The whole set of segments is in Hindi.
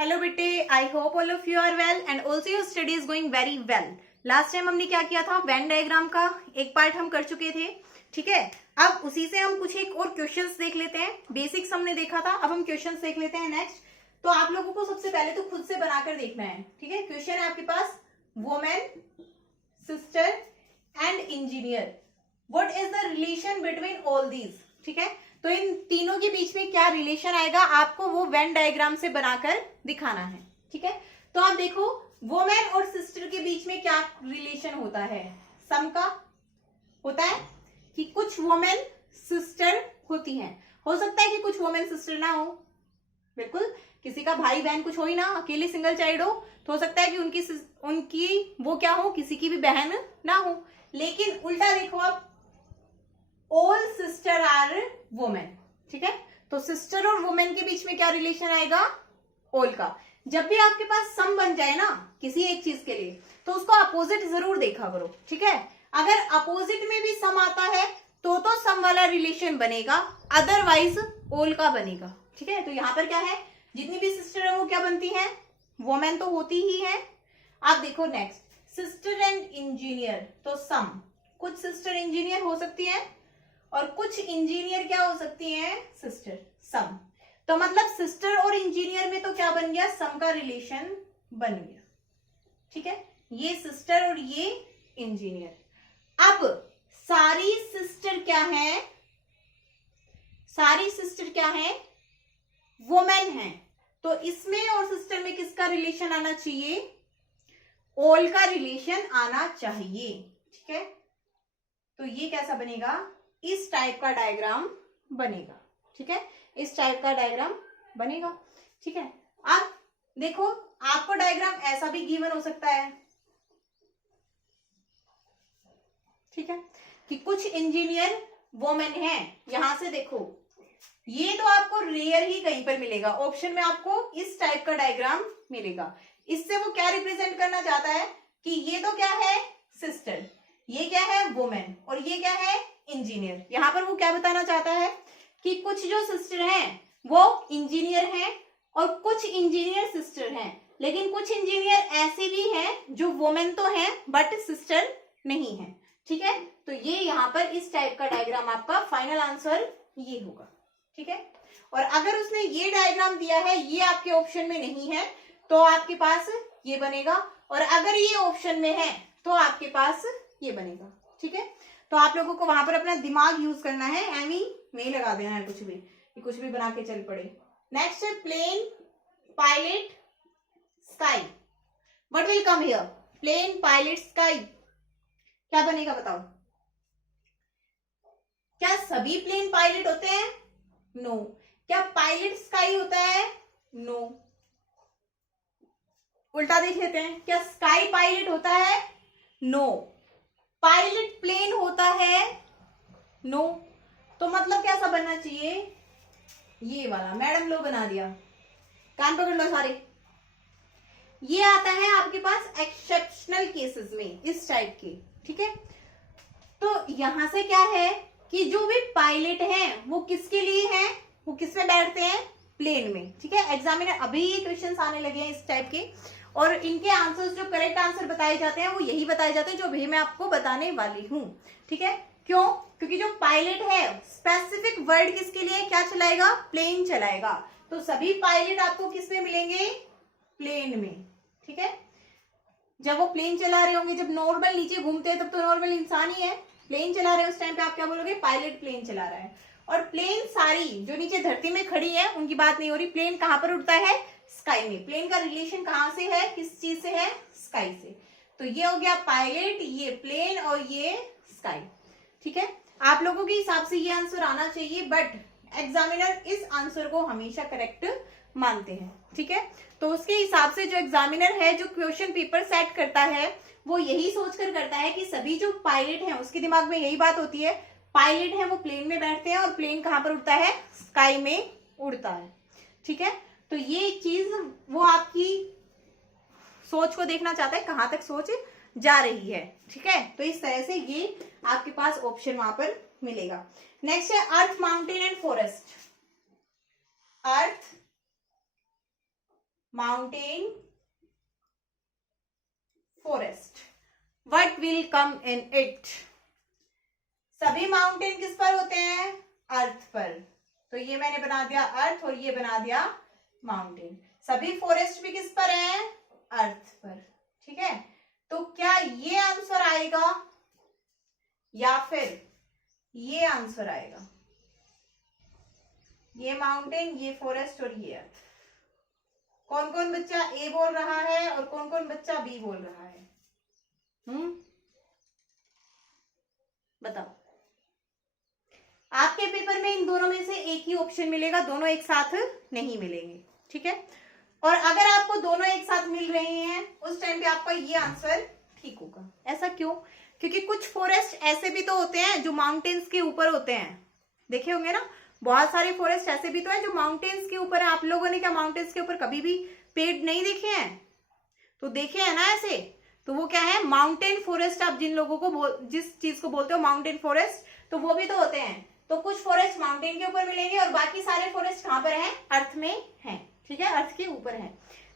हेलो बेटे, I hope all of you are well and also your study is going very well. Last time हमने क्या किया था, वेन डायग्राम का एक पार्ट हम कर चुके थे। ठीक है, अब उसी से हम कुछ एक और क्वेश्चंस देख लेते हैं। बेसिक्स हमने देखा था, अब हम क्वेश्चंस देख लेते हैं नेक्स्ट। तो आप लोगों को सबसे पहले तो खुद से बनाकर देखना है। ठीक है, क्वेश्चन है आपके पास, women, sister and engineer, what is the relation between all these. ठीक है, तो इन तीनों के बीच में क्या रिलेशन आएगा, आपको वो वेन डायग्राम से बनाकर दिखाना है। ठीक है, तो आप देखो, वुमेन और सिस्टर के बीच में क्या रिलेशन होता है। सम का होता है कि कुछ वुमेन सिस्टर होती हैं। हो सकता है कि कुछ वुमेन सिस्टर ना हो, बिल्कुल, किसी का भाई बहन कुछ हो ही ना, अकेले सिंगल चाइल्ड हो तो सकता है कि उनकी वो क्या हो, किसी की भी बहन ना हो। लेकिन उल्टा देखो आप, ऑल सिस्टर आर वुमेन। ठीक है, तो सिस्टर और वुमेन के बीच में क्या रिलेशन आएगा, ऑल का। जब भी आपके पास सम बन जाए ना किसी एक चीज के लिए, तो उसको अपोजिट जरूर देखा करो। ठीक है, अगर अपोजिट में भी सम आता है तो सम वाला रिलेशन बनेगा, अदरवाइज ऑल का बनेगा। ठीक है, तो यहां पर क्या है, जितनी भी सिस्टर है वो क्या बनती है, वुमेन तो होती ही है। आप देखो नेक्स्ट, सिस्टर एंड इंजीनियर, तो सम, कुछ सिस्टर इंजीनियर हो सकती है और कुछ इंजीनियर क्या हो सकती हैं, सिस्टर। सम, तो मतलब सिस्टर और इंजीनियर में तो क्या बन गया, सम का रिलेशन बन गया। ठीक है, ये सिस्टर और ये इंजीनियर। अब सारी सिस्टर क्या है, सारी सिस्टर क्या है, वुमेन है। तो इसमें और सिस्टर में किसका रिलेशन आना चाहिए, ऑल का रिलेशन आना चाहिए। ठीक है, तो ये कैसा बनेगा, इस टाइप का डायग्राम बनेगा। ठीक है, इस टाइप का डायग्राम बनेगा। ठीक है, अब देखो, आपको डायग्राम ऐसा भी गिवन हो सकता है, ठीक है, कि कुछ इंजीनियर वुमेन है। यहां से देखो, ये तो आपको रेयर ही कहीं पर मिलेगा, ऑप्शन में आपको इस टाइप का डायग्राम मिलेगा। इससे वो क्या रिप्रेजेंट करना चाहता है कि ये तो क्या है, सिस्टर, ये क्या है, वुमेन, और ये क्या है, इंजीनियर। यहां पर वो क्या बताना चाहता है कि कुछ जो सिस्टर हैं वो इंजीनियर हैं और कुछ इंजीनियर सिस्टर हैं, लेकिन कुछ इंजीनियर ऐसे भी हैं जो वुमेन तो हैं बट सिस्टर नहीं है। ठीक है, तो ये यहां पर इस टाइप का डायग्राम आपका फाइनल आंसर ये होगा। ठीक है, और अगर उसने ये डायग्राम दिया है, ये आपके ऑप्शन में नहीं है, तो आपके पास ये बनेगा, और अगर ये ऑप्शन में है तो आपके पास ये बनेगा। ठीक है, तो आप लोगों को वहां पर अपना दिमाग यूज करना है, एमी नहीं लगा देना है कुछ भी, कि कुछ भी बना के चल पड़े। नेक्स्ट है plane, pilot, sky, what will come here, plane, pilot, sky, क्या बनेगा बताओ। क्या सभी प्लेन पायलट होते हैं, नो। क्या पायलट स्काई होता है, नो। उल्टा देख लेते हैं, क्या स्काई पायलट होता है, नो। पायलट प्लेन होता है, नो। तो मतलब कैसा बनना चाहिए, ये वाला। मैडम लो बना दिया, कान पकड़ लो सारे। ये आता है आपके पास एक्सेप्शनल केसेस में, इस टाइप के। ठीक है, तो यहां से क्या है कि जो भी पायलट हैं वो किसके लिए हैं, वो किस में बैठते हैं, प्लेन में। ठीक है, एग्जामिनर अभी ये क्वेश्चंस आने लगे हैं इस टाइप के, और इनके आंसर्स, जो करेक्ट आंसर बताए जाते हैं वो यही बताए जाते हैं जो अभी मैं आपको बताने वाली हूं। ठीक है, क्यों, क्योंकि जो पायलट है स्पेसिफिक वर्ड किसके लिए क्या चलाएगा, प्लेन चलाएगा। तो सभी पायलट आपको किस में मिलेंगे, प्लेन में। ठीक है, जब वो प्लेन चला रहे होंगे, जब नॉर्मल नीचे घूमते हैं तब तो नॉर्मल इंसान ही है, प्लेन चला रहे हैं उस टाइम पे आप क्या बोलोगे, पायलट प्लेन चला रहा है। और प्लेन सारी जो नीचे धरती में खड़ी है उनकी बात नहीं हो रही, प्लेन कहां पर उड़ता है, स्काई में। प्लेन का रिलेशन कहां से है, किस चीज से है, स्काई से। तो ये हो गया पायलट, ये प्लेन और ये स्काई। ठीक है, आप लोगों के हिसाब से ये आंसर आना चाहिए, बट एग्जामिनर इस आंसर को हमेशा करेक्ट मानते हैं। ठीक है, तो उसके हिसाब से जो एग्जामिनर है, जो क्वेश्चन पेपर सेट करता है, वो यही सोचकर करता है कि सभी जो पायलट हैं उसके दिमाग में यही बात होती है, पायलट है वो प्लेन में बैठते हैं और प्लेन कहां पर उड़ता है, स्काई में उड़ता है। ठीक है, तो ये चीज वो आपकी सोच को देखना चाहता है, कहां तक सोच जा रही है। ठीक है, तो इस तरह से ये आपके पास ऑप्शन वहां पर मिलेगा। नेक्स्ट है earth, mountain and forest. Earth, mountain forest, what will come in it? सभी माउंटेन किस पर होते हैं? अर्थ पर। तो ये मैंने बना दिया अर्थ और ये बना दिया माउंटेन। सभी फॉरेस्ट भी किस पर है? अर्थ पर। ठीक है, तो क्या ये आंसर आएगा या फिर ये आंसर आएगा? ये माउंटेन, ये फॉरेस्ट और ये अर्थ। कौन कौन बच्चा ए बोल रहा है और कौन कौन बच्चा बी बोल रहा है? बताओ। आपके पेपर में इन दोनों में से एक ही ऑप्शन मिलेगा, दोनों एक साथ नहीं मिलेंगे। ठीक है, और अगर आपको दोनों एक साथ मिल रहे हैं उस टाइम पे आपका ये आंसर ठीक होगा। ऐसा क्यों? क्योंकि कुछ फॉरेस्ट ऐसे भी तो होते हैं जो माउंटेन्स के ऊपर होते हैं, देखे होंगे ना, बहुत सारे फॉरेस्ट ऐसे भी तो हैं जो माउंटेन्स के ऊपर है। आप लोगों ने क्या माउंटेन्स के ऊपर कभी भी पेड़ नहीं देखे हैं? तो देखे हैं ना ऐसे, तो वो क्या है? Mountain forest. आप जिन लोगों को जिस चीज को बोलते हो माउंटेन फॉरेस्ट, तो वो भी तो होते हैं। तो कुछ फॉरेस्ट माउंटेन के ऊपर मिलेंगे और बाकी सारे फॉरेस्ट कहां पर हैं? अर्थ में हैं। ठीक है, अर्थ के ऊपर है।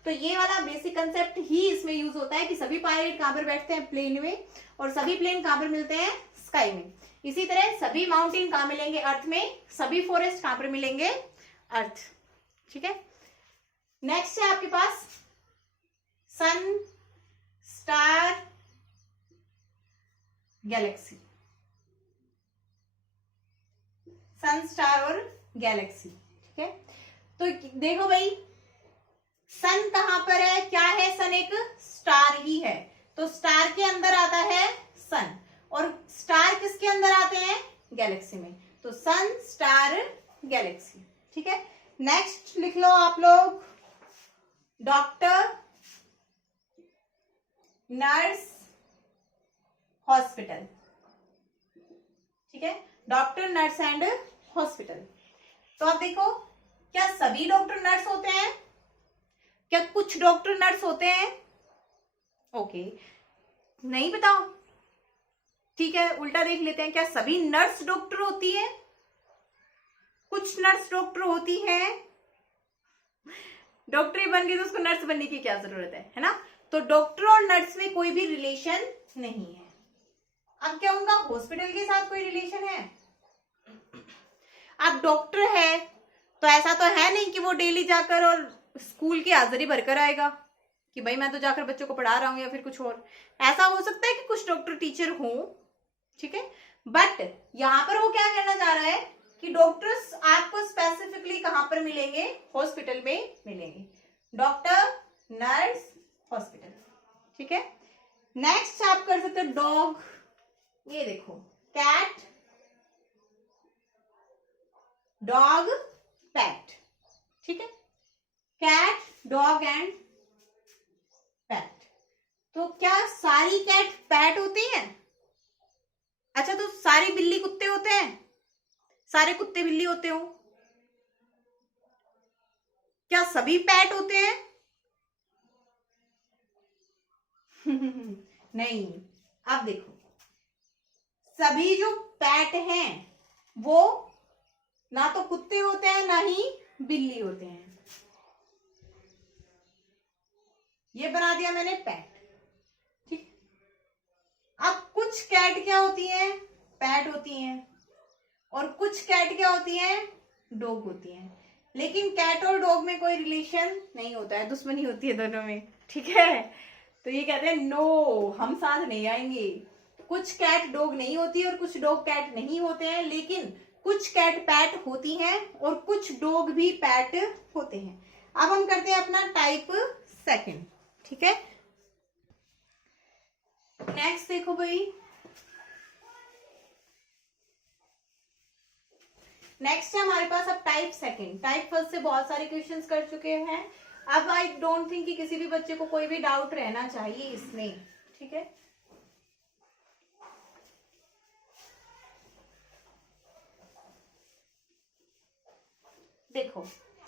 तो ये वाला बेसिक कंसेप्ट ही इसमें यूज होता है कि सभी पायलट कहां पर बैठते हैं? प्लेन में, और सभी प्लेन कहां पर मिलते हैं? स्काई में। इसी तरह सभी माउंटेन कहां मिलेंगे? अर्थ में। सभी फॉरेस्ट कहां पर मिलेंगे? अर्थ। ठीक है, नेक्स्ट है आपके पास सन, स्टार, गैलेक्सी। सन, स्टार और गैलेक्सी। ठीक है, तो देखो भाई, सन कहां पर है? क्या है? सन एक स्टार ही है, तो स्टार के अंदर आता है सन, और स्टार किसके अंदर आते हैं? गैलेक्सी में। तो सन, स्टार, गैलेक्सी। ठीक है, नेक्स्ट लिख लो आप लोग, डॉक्टर, नर्स, हॉस्पिटल। ठीक है, डॉक्टर, नर्स एंड हॉस्पिटल। तो अब देखो, क्या सभी डॉक्टर नर्स होते हैं? क्या कुछ डॉक्टर नर्स होते हैं? ओके, नहीं बताओ। ठीक है, उल्टा देख लेते हैं, क्या सभी नर्स डॉक्टर होती है? कुछ नर्स डॉक्टर होती है। डॉक्टर ही बन गई तो उसको नर्स बनने की क्या जरूरत है ना? तो डॉक्टर और नर्स में कोई भी रिलेशन नहीं है। अब क्या उनका हॉस्पिटल के साथ कोई रिलेशन है? अब डॉक्टर है तो ऐसा तो है नहीं कि वो डेली जाकर और स्कूल की हाजिरी भरकर आएगा कि भाई मैं तो जाकर बच्चों को पढ़ा रहा हूं या फिर कुछ और। ऐसा हो सकता है कि कुछ डॉक्टर टीचर हो, ठीक है, बट यहां पर वो क्या करना चाह रहा है कि डॉक्टर्स आपको स्पेसिफिकली कहां पर मिलेंगे? हॉस्पिटल में मिलेंगे। Doctor, nurse, hospital. ठीक है, नेक्स्ट आप कर सकते हो डॉग। ये देखो, कैट, डॉग, पैट। ठीक है, कैट, डॉग एंड पैट। तो क्या सारी कैट पैट होती हैं? अच्छा, तो सारी बिल्ली कुत्ते होते हैं? सारे कुत्ते बिल्ली होते हो? क्या सभी पैट होते हैं? नहीं। अब देखो, सभी जो पैट हैं वो ना तो कुत्ते होते हैं ना ही बिल्ली होते हैं। ये बना दिया मैंने पैट। ठीक, अब कुछ कैट क्या होती हैं? पैट होती हैं, और कुछ कैट क्या होती हैं? डॉग होती हैं। लेकिन कैट और डॉग में कोई रिलेशन नहीं होता है, दुश्मनी होती है दोनों में। ठीक है, तो ये कहते हैं नो, हम साथ नहीं आएंगे। कुछ कैट डॉग नहीं होती और कुछ डॉग कैट नहीं होते हैं, लेकिन कुछ कैट पैट होती हैं और कुछ डॉग भी पैट होते हैं। अब हम करते हैं अपना टाइप सेकंड। ठीक है, नेक्स्ट देखो भाई, नेक्स्ट है हमारे पास अब टाइप सेकंड। टाइप फर्स्ट से बहुत सारे क्वेश्चंस कर चुके हैं। अब आई डोंट थिंक कि किसी भी बच्चे को कोई भी डाउट रहना चाहिए इसमें। ठीक है, देखो,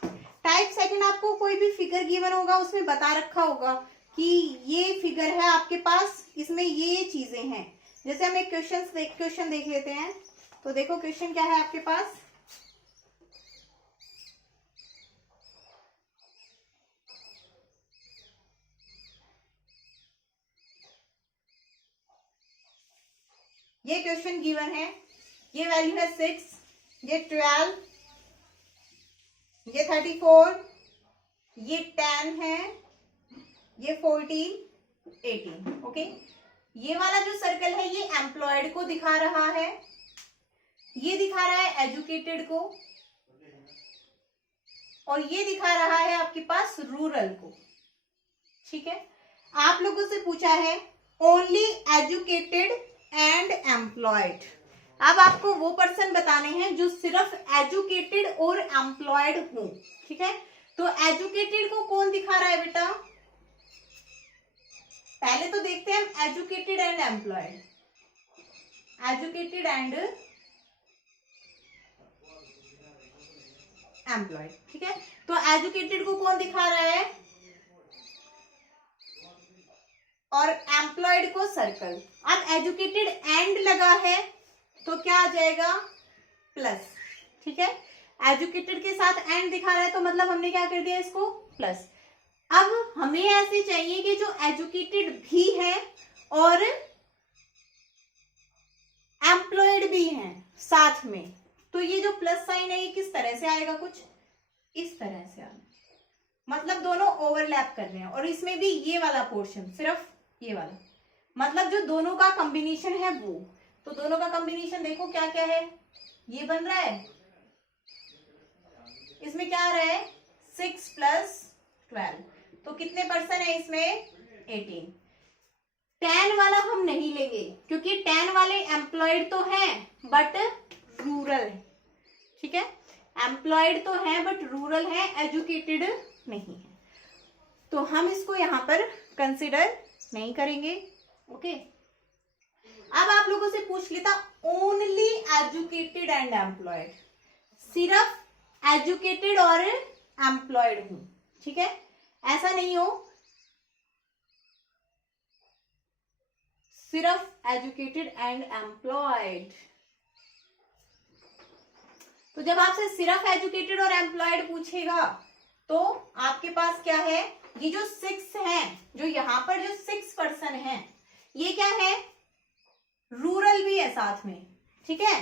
टाइप सेकंड आपको कोई भी फिगर गिवन होगा उसमें बता रखा होगा कि ये फिगर है आपके पास, इसमें ये चीजें हैं। जैसे हम एक क्वेश्चन देख लेते हैं। तो देखो क्वेश्चन क्या है आपके पास। ये क्वेश्चन गिवन है, ये वैल्यू है 6, ये 12, ये 34, ये 10 है, ये 14, 18। ओके, ये वाला जो सर्कल है ये एम्प्लॉयड को दिखा रहा है, ये दिखा रहा है एजुकेटेड को, और ये दिखा रहा है आपके पास रूरल को। ठीक है, आप लोगों से पूछा है ओनली एजुकेटेड एंड एम्प्लॉयड। अब आपको वो पर्सन बताने हैं जो सिर्फ एजुकेटेड और एम्प्लॉयड हो। ठीक है, तो एजुकेटेड को कौन दिखा रहा है बेटा? पहले तो देखते हैं हम educated and employed. Educated and employed. ठीक है, तो एजुकेटेड को कौन दिखा रहा है और एम्प्लॉयड को सर्कल। अब एजुकेटेड एंड लगा है तो क्या आ जाएगा? प्लस। ठीक है, एजुकेटेड के साथ एंड दिखा रहा है तो मतलब हमने क्या कर दिया इसको? प्लस। अब हमें ऐसे चाहिए कि जो एजुकेटेड भी है और एम्प्लॉयड भी है साथ में, तो ये जो प्लस साइन है ये किस तरह से आएगा? कुछ इस तरह से आएगा, मतलब दोनों ओवरलैप कर रहे हैं। और इसमें भी ये वाला पोर्शन, सिर्फ ये वाला, मतलब जो दोनों का कॉम्बिनेशन है वो। तो दोनों का कॉम्बिनेशन देखो क्या क्या है, ये बन रहा है, इसमें क्या आ रहा है? 6 + 12, तो कितने पर्सन है इसमें? 18। 10 वाला हम नहीं लेंगे क्योंकि 10 वाले एम्प्लॉयड तो हैं बट रूरल है। ठीक है, एम्प्लॉयड तो है बट रूरल है, एजुकेटेड नहीं है, तो हम इसको यहां पर कंसिडर नहीं करेंगे। ओके, अब आप लोगों से पूछ लेता ओनली एजुकेटेड एंड एम्प्लॉयड, सिर्फ एजुकेटेड और एम्प्लॉयड हूं। ठीक है, ऐसा नहीं हो सिर्फ एजुकेटेड एंड एम्प्लॉयड। तो जब आपसे सिर्फ एजुकेटेड और एम्प्लॉयड पूछेगा तो आपके पास क्या है? ये जो 6 है, जो यहाँ पर जो 6 पर्सन है, ये क्या है? रूरल भी है साथ में। ठीक है,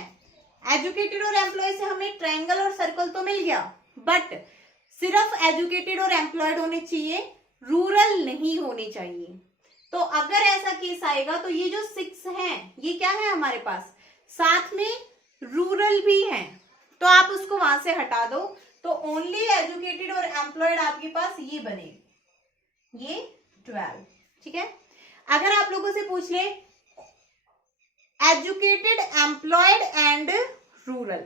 एजुकेटेड और एम्प्लॉय से हमें ट्रायंगल और सर्कल तो मिल गया, बट सिर्फ एजुकेटेड और एम्प्लॉयड होने चाहिए, रूरल नहीं होने चाहिए। तो अगर ऐसा केस आएगा तो ये जो 6 हैं ये क्या है हमारे पास? साथ में रूरल भी है, तो आप उसको वहां से हटा दो, तो ओनली एजुकेटेड और एम्प्लॉयड आपके पास ये बनेगी, ये 12। ठीक है, अगर आप लोगों से पूछ ले educated, employed and rural,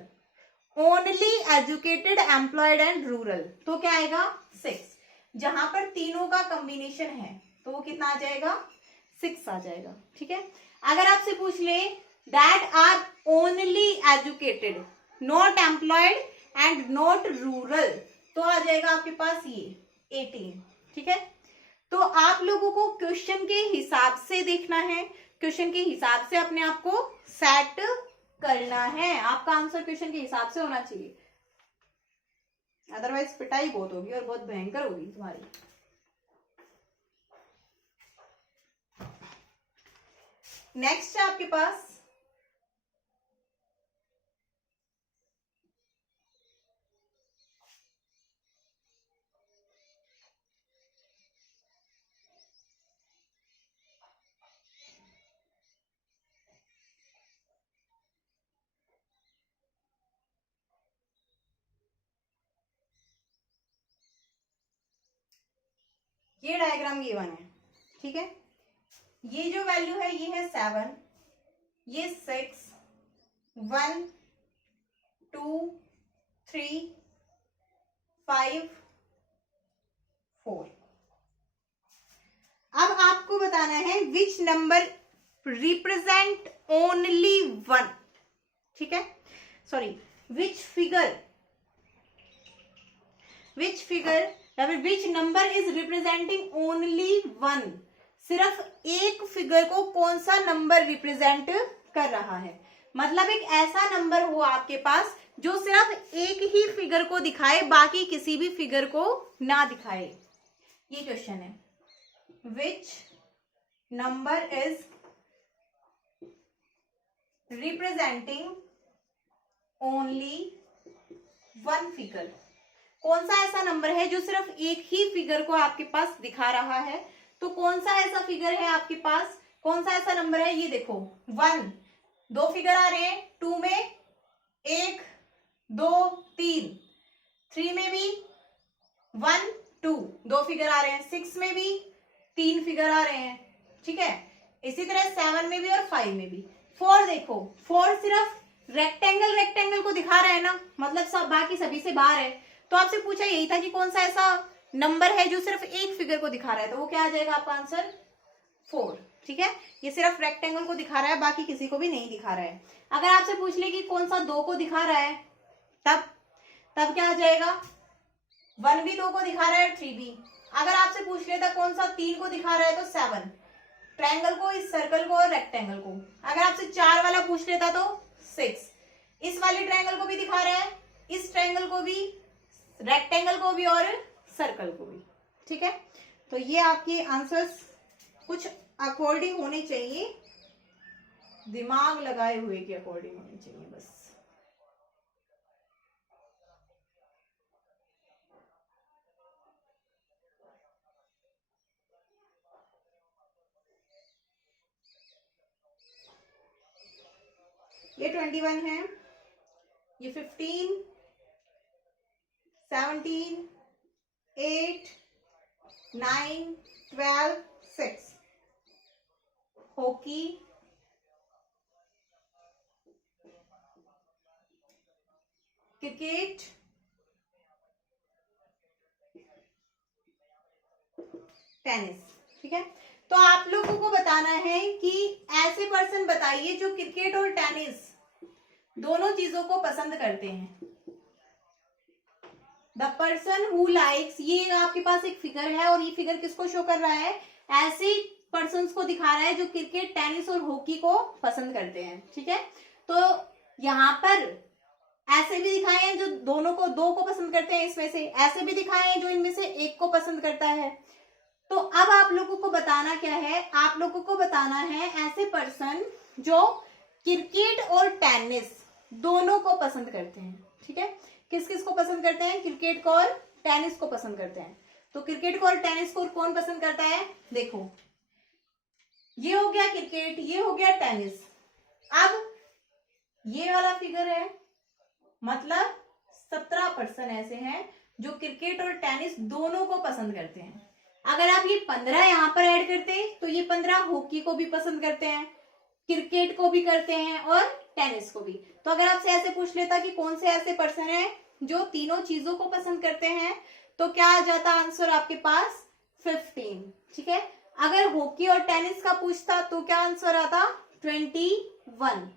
only educated, employed and rural, तो क्या आएगा? 6। जहां पर तीनों का कॉम्बिनेशन है तो वो कितना आ जाएगा? 6 आ जाएगा। ठीक है, अगर आपसे पूछ ले that are only educated, not employed and not rural, तो आ जाएगा आपके पास ये 18। ठीक है, तो आप लोगों को क्वेश्चन के हिसाब से देखना है, क्वेश्चन के हिसाब से अपने आप को सेट करना है। आपका आंसर क्वेश्चन के हिसाब से होना चाहिए, अदरवाइज पिटाई बहुत होगी और बहुत भयंकर होगी तुम्हारी। नेक्स्ट है आपके पास ये डायग्राम गिवन है। ठीक है, ये जो वैल्यू है ये है 7, ये 6, 1 2 3 5 4। अब आपको बताना है विच नंबर रिप्रेजेंट ओनली 1। ठीक है, sorry, which figure which number is representing only 1। सिर्फ एक फिगर को कौन सा नंबर रिप्रेजेंट कर रहा है, मतलब एक ऐसा नंबर हो आपके पास जो सिर्फ एक ही फिगर को दिखाए, बाकी किसी भी फिगर को ना दिखाए। ये क्वेश्चन है, which number is representing only one figure. कौन सा ऐसा नंबर है जो सिर्फ एक ही फिगर को आपके पास दिखा रहा है? तो कौन सा ऐसा फिगर है आपके पास, कौन सा ऐसा नंबर है? ये देखो 1, 2 फिगर आ रहे हैं, 2 में 1 2 3, 3 में भी 1 2 2 फिगर आ रहे हैं, 6 में भी 3 फिगर आ रहे हैं, ठीक है। इसी तरह 7 में भी और 5 में भी। 4 देखो, 4 सिर्फ रेक्टेंगल को दिखा रहा है ना, मतलब सब बाकी सभी से बाहर है। तो आपसे पूछा यही था कि कौन सा ऐसा नंबर है जो सिर्फ एक फिगर को दिखा रहा है, तो वो क्या आ जाएगा आपका आंसर? 4, ठीक है। ये सिर्फ रेक्टेंगल को दिखा रहा है, बाकी किसी को भी नहीं दिखा रहा है। अगर आपसे पूछ ले कि कौन सा 2 को दिखा रहा है, तब क्या आ जाएगा? 1 भी 2 को दिखा रहा है और 3 भी। अगर आपसे पूछ लेता कौन सा 3 को दिखा रहा है, तो 7, ट्रायंगल को, इस सर्कल को और रेक्टेंगल को। अगर आपसे 4 वाला पूछ लेता तो 6, इस वाले ट्रायंगल को भी दिखा रहा है, इस ट्रायंगल को भी, रेक्टेंगल को भी और सर्कल को भी, ठीक है। तो ये आपके आंसर्स कुछ अकॉर्डिंग होने चाहिए, दिमाग लगाए हुए के अकॉर्डिंग होने चाहिए बस। ये 21 है, ये 15, 17, 8, 9, 12, 6, हॉकी, क्रिकेट, टेनिस, ठीक है। तो आप लोगों को बताना है कि ऐसे पर्सन बताइए जो क्रिकेट और टेनिस दोनों चीजों को पसंद करते हैं। द पर्सन हु लाइक्स, ये आपके पास एक फिगर है और ये फिगर किसको शो कर रहा है? ऐसे पर्सन को दिखा रहा है जो क्रिकेट, टेनिस और हॉकी को पसंद करते हैं, ठीक है। तो यहाँ पर ऐसे भी दिखाए हैं जो दोनों को, 2 को पसंद करते हैं इसमें से, ऐसे भी दिखाए हैं जो इनमें से एक को पसंद करता है। तो अब आप लोगों को बताना क्या है? आप लोगों को बताना है ऐसे पर्सन जो क्रिकेट और टेनिस दोनों को पसंद करते हैं, ठीक है। किस किस को पसंद करते हैं? क्रिकेट को और टेनिस को पसंद करते हैं। तो क्रिकेट को और टेनिस को कौन पसंद करता है? देखो, ये हो गया क्रिकेट, ये हो गया टेनिस। अब ये वाला फिगर है, मतलब 17 पर्सन ऐसे हैं जो क्रिकेट और टेनिस दोनों को पसंद करते हैं। अगर आप ये 15 यहाँ पर ऐड करते तो ये 15 हॉकी को भी पसंद करते हैं, क्रिकेट को भी करते हैं और टेनिस को भी। तो अगर आपसे ऐसे पूछ लेता कि कौन से ऐसे पर्सन हैं जो तीनों चीजों को पसंद करते हैं, तो क्या आ जाता आंसर आपके पास? 15, ठीक है। अगर हॉकी और टेनिस का पूछता तो क्या आंसर आता? 21।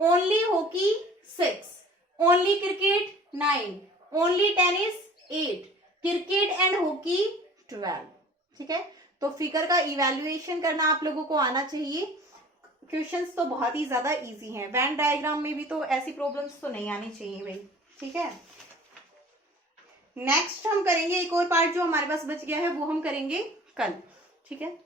Only hockey 6, only cricket 9, only tennis 8, cricket and hockey 12, ठीक है। तो फिगर का इवैल्यूएशन करना आप लोगों को आना चाहिए। क्वेश्चंस तो बहुत ही ज्यादा इजी हैं, वेन डायग्राम में भी तो ऐसी प्रॉब्लम्स तो नहीं आनी चाहिए भाई, ठीक है। नेक्स्ट हम करेंगे एक और पार्ट जो हमारे पास बच गया है, वो हम करेंगे कल, ठीक है।